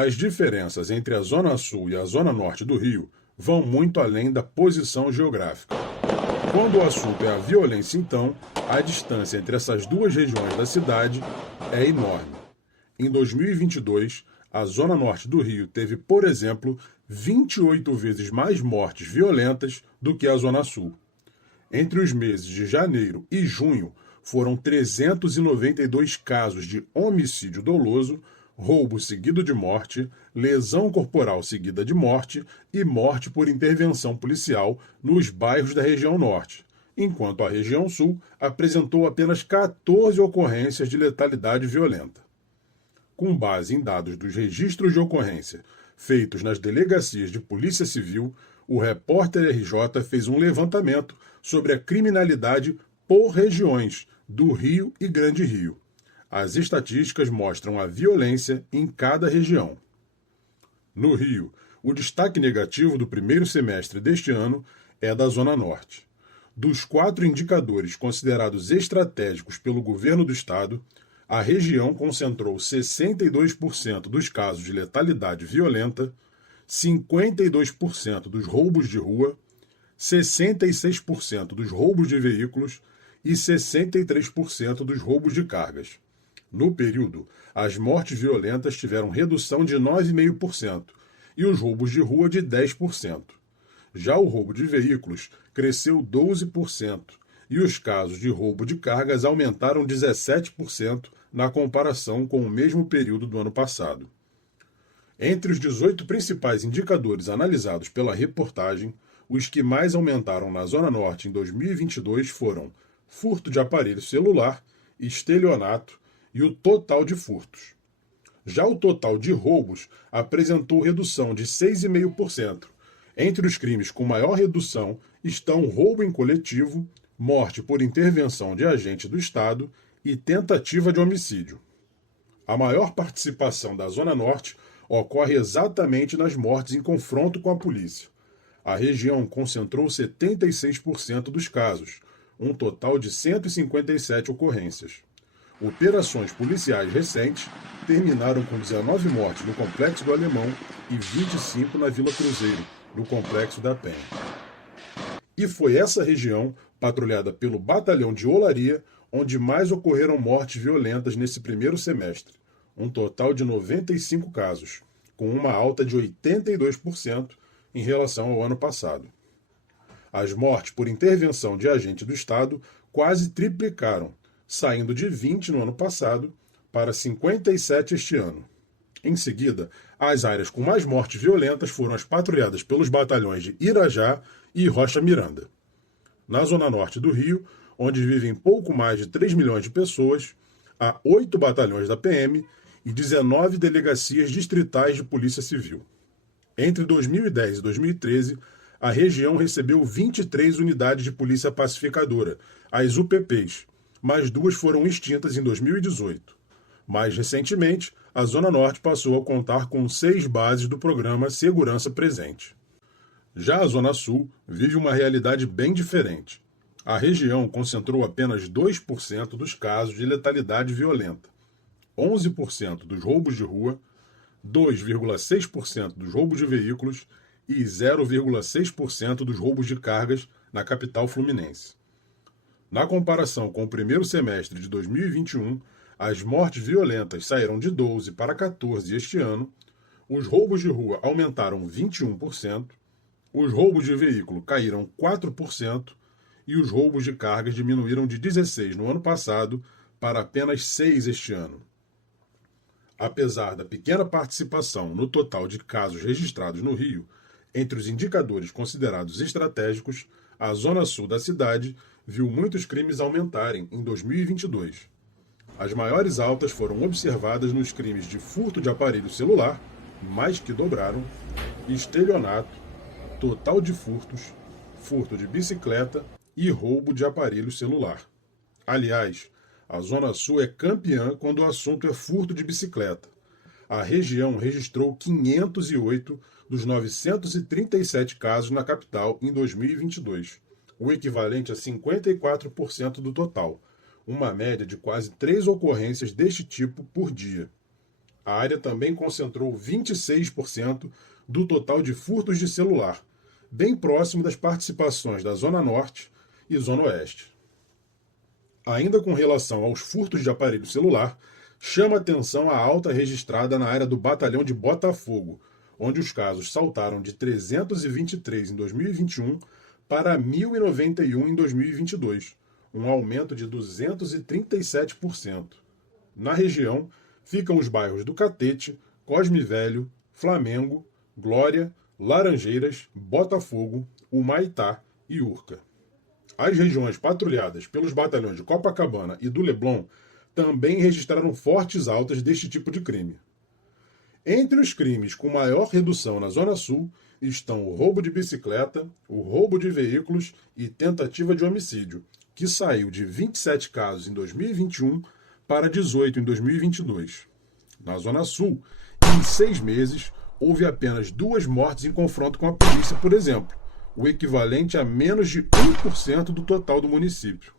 As diferenças entre a Zona Sul e a Zona Norte do Rio vão muito além da posição geográfica. Quando o assunto é a violência, então, a distância entre essas duas regiões da cidade é enorme. Em 2022, a Zona Norte do Rio teve, por exemplo, 28 vezes mais mortes violentas do que a Zona Sul. Entre os meses de janeiro e junho, foram 392 casos de homicídio doloso, roubo seguido de morte, lesão corporal seguida de morte e morte por intervenção policial nos bairros da região norte, enquanto a região sul apresentou apenas 14 ocorrências de letalidade violenta. Com base em dados dos registros de ocorrência feitos nas delegacias de Polícia Civil, o repórter RJ fez um levantamento sobre a criminalidade por regiões do Rio e Grande Rio. As estatísticas mostram a violência em cada região. No Rio, o destaque negativo do primeiro semestre deste ano é da Zona Norte. Dos 4 indicadores considerados estratégicos pelo governo do estado, a região concentrou 62% dos casos de letalidade violenta, 52% dos roubos de rua, 66% dos roubos de veículos e 63% dos roubos de cargas. No período, as mortes violentas tiveram redução de 9,5% e os roubos de rua de 10%. Já o roubo de veículos cresceu 12% e os casos de roubo de cargas aumentaram 17% na comparação com o mesmo período do ano passado. Entre os 18 principais indicadores analisados pela reportagem, os que mais aumentaram na Zona Norte em 2022 foram furto de aparelho celular, estelionato e o total de furtos. Já o total de roubos apresentou redução de 6,5%. Entre os crimes com maior redução estão roubo em coletivo, morte por intervenção de agente do Estado e tentativa de homicídio. A maior participação da Zona Norte ocorre exatamente nas mortes em confronto com a polícia. A região concentrou 76% dos casos, um total de 157 ocorrências. Operações policiais recentes terminaram com 19 mortes no Complexo do Alemão e 25 na Vila Cruzeiro, no Complexo da Penha. E foi essa região, patrulhada pelo Batalhão de Olaria, onde mais ocorreram mortes violentas nesse primeiro semestre, um total de 95 casos, com uma alta de 82% em relação ao ano passado. As mortes por intervenção de agente do Estado quase triplicaram, saindo de 20 no ano passado para 57 este ano. Em seguida, as áreas com mais mortes violentas foram as patrulhadas pelos batalhões de Irajá e Rocha Miranda. Na Zona Norte do Rio, onde vivem pouco mais de 3 milhões de pessoas, há 8 batalhões da PM e 19 delegacias distritais de Polícia Civil. Entre 2010 e 2013, a região recebeu 23 unidades de polícia pacificadora, as UPPs, mas 2 foram extintas em 2018. Mais recentemente, a Zona Norte passou a contar com 6 bases do programa Segurança Presente. Já a Zona Sul vive uma realidade bem diferente. A região concentrou apenas 2% dos casos de letalidade violenta, 11% dos roubos de rua, 2,6% dos roubos de veículos e 0,6% dos roubos de cargas na capital fluminense. Na comparação com o primeiro semestre de 2021, as mortes violentas saíram de 12 para 14 este ano, os roubos de rua aumentaram 21%, os roubos de veículo caíram 4% e os roubos de cargas diminuíram de 16 no ano passado para apenas 6 este ano. Apesar da pequena participação no total de casos registrados no Rio, entre os indicadores considerados estratégicos, a Zona Sul da cidade viu muitos crimes aumentarem em 2022. As maiores altas foram observadas nos crimes de furto de aparelho celular, mais que dobraram, estelionato, total de furtos, furto de bicicleta e roubo de aparelho celular. Aliás, a Zona Sul é campeã quando o assunto é furto de bicicleta. A região registrou 508 dos 937 casos na capital em 2022, o equivalente a 54% do total, uma média de quase 3 ocorrências deste tipo por dia. A área também concentrou 26% do total de furtos de celular, bem próximo das participações da Zona Norte e Zona Oeste. Ainda com relação aos furtos de aparelho celular, chama atenção a alta registrada na área do Batalhão de Botafogo, onde os casos saltaram de 323 em 2021 para 1.091 em 2022, um aumento de 237%. Na região, ficam os bairros do Catete, Cosme Velho, Flamengo, Glória, Laranjeiras, Botafogo, Humaitá e Urca. As regiões patrulhadas pelos batalhões de Copacabana e do Leblon também registraram fortes altas deste tipo de crime. Entre os crimes com maior redução na Zona Sul estão o roubo de bicicleta, o roubo de veículos e tentativa de homicídio, que saiu de 27 casos em 2021 para 18 em 2022. Na Zona Sul, em 6 meses, houve apenas 2 mortes em confronto com a polícia, por exemplo, o equivalente a menos de 1% do total do município.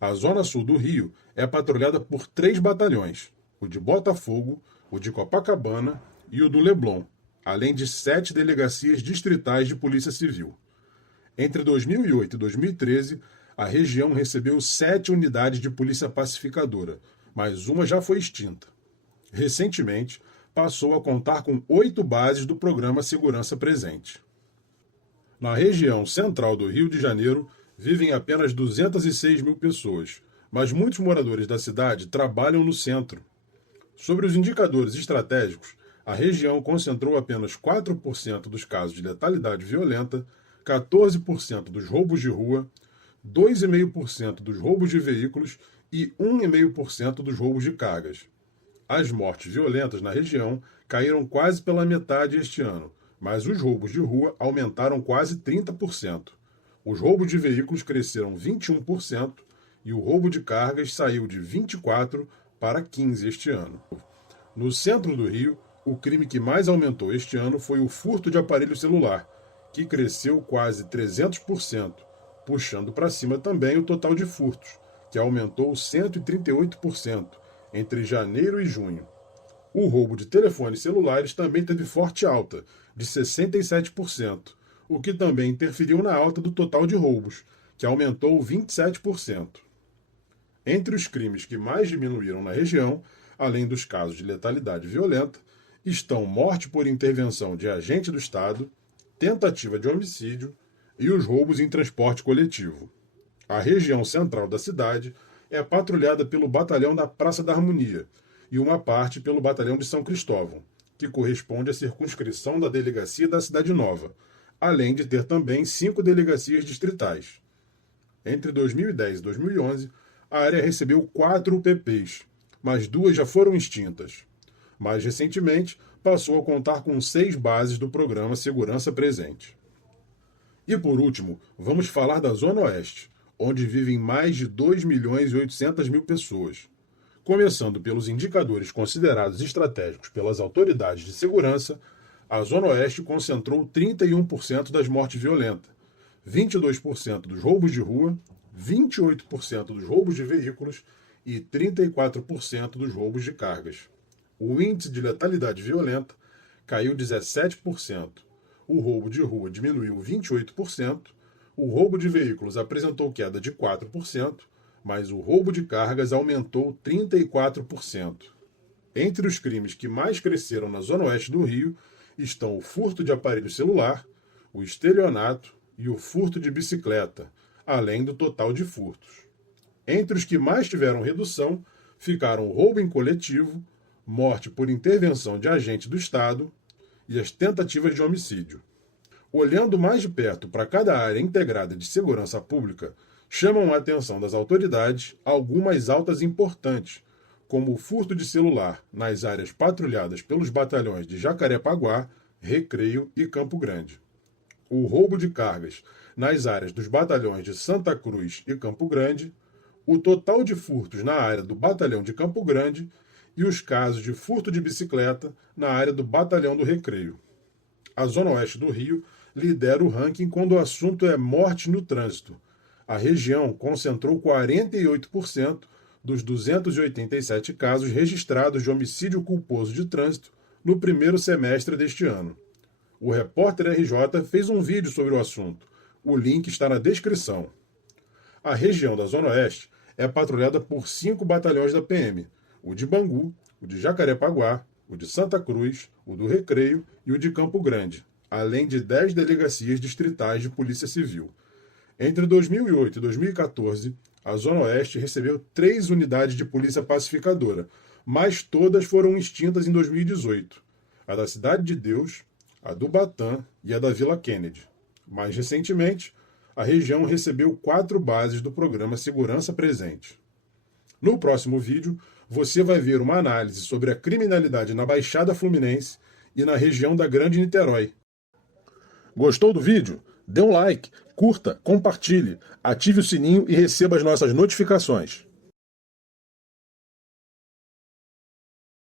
A Zona Sul do Rio é patrulhada por 3 batalhões, o de Botafogo, o de Copacabana e o do Leblon, além de 7 delegacias distritais de polícia civil. Entre 2008 e 2013, a região recebeu 7 unidades de polícia pacificadora, mas uma já foi extinta. Recentemente, passou a contar com 8 bases do programa Segurança Presente. Na região central do Rio de Janeiro, vivem apenas 206 mil pessoas, mas muitos moradores da cidade trabalham no centro. Sobre os indicadores estratégicos, a região concentrou apenas 4% dos casos de letalidade violenta, 14% dos roubos de rua, 2,5% dos roubos de veículos e 1,5% dos roubos de cargas. As mortes violentas na região caíram quase pela metade este ano, mas os roubos de rua aumentaram quase 30%. Os roubos de veículos cresceram 21% e o roubo de cargas saiu de 24% para 15% este ano. No centro do Rio, o crime que mais aumentou este ano foi o furto de aparelho celular, que cresceu quase 300%, puxando para cima também o total de furtos, que aumentou 138% entre janeiro e junho. O roubo de telefones celulares também teve forte alta, de 67%, o que também interferiu na alta do total de roubos, que aumentou 27%. Entre os crimes que mais diminuíram na região, além dos casos de letalidade violenta, estão morte por intervenção de agente do Estado, tentativa de homicídio e os roubos em transporte coletivo. A região central da cidade é patrulhada pelo Batalhão da Praça da Harmonia e uma parte pelo Batalhão de São Cristóvão, que corresponde à circunscrição da Delegacia da Cidade Nova, além de ter também 5 delegacias distritais. Entre 2010 e 2011, a área recebeu 4 UPPs, mas 2 já foram extintas. Mais recentemente, passou a contar com 6 bases do programa Segurança Presente. E por último, vamos falar da Zona Oeste, onde vivem mais de 2.800.000 pessoas. Começando pelos indicadores considerados estratégicos pelas autoridades de segurança, a Zona Oeste concentrou 31% das mortes violentas, 22% dos roubos de rua, 28% dos roubos de veículos e 34% dos roubos de cargas. O índice de letalidade violenta caiu 17%, o roubo de rua diminuiu 28%, o roubo de veículos apresentou queda de 4%, mas o roubo de cargas aumentou 34%. Entre os crimes que mais cresceram na Zona Oeste do Rio estão o furto de aparelho celular, o estelionato e o furto de bicicleta, além do total de furtos. Entre os que mais tiveram redução ficaram o roubo em coletivo, morte por intervenção de agente do Estado e as tentativas de homicídio. Olhando mais de perto para cada área integrada de segurança pública, chamam a atenção das autoridades algumas altas importantes, como o furto de celular nas áreas patrulhadas pelos batalhões de Jacarepaguá, Recreio e Campo Grande. O roubo de cargas nas áreas dos batalhões de Santa Cruz e Campo Grande, o total de furtos na área do batalhão de Campo Grande e os casos de furto de bicicleta na área do batalhão do Recreio. A Zona Oeste do Rio lidera o ranking quando o assunto é morte no trânsito. A região concentrou 48% dos 287 casos registrados de homicídio culposo de trânsito no primeiro semestre deste ano. O repórter RJ fez um vídeo sobre o assunto. O link está na descrição. A região da Zona Oeste é patrulhada por 5 batalhões da PM, o de Bangu, o de Jacarepaguá, o de Santa Cruz, o do Recreio e o de Campo Grande, além de 10 delegacias distritais de Polícia Civil. Entre 2008 e 2014, a Zona Oeste recebeu 3 unidades de polícia pacificadora, mas todas foram extintas em 2018. A da Cidade de Deus, a do Batã e a da Vila Kennedy. Mais recentemente, a região recebeu 4 bases do programa Segurança Presente. No próximo vídeo, você vai ver uma análise sobre a criminalidade na Baixada Fluminense e na região da Grande Niterói. Gostou do vídeo? Dê um like, curta, compartilhe, ative o sininho e receba as nossas notificações.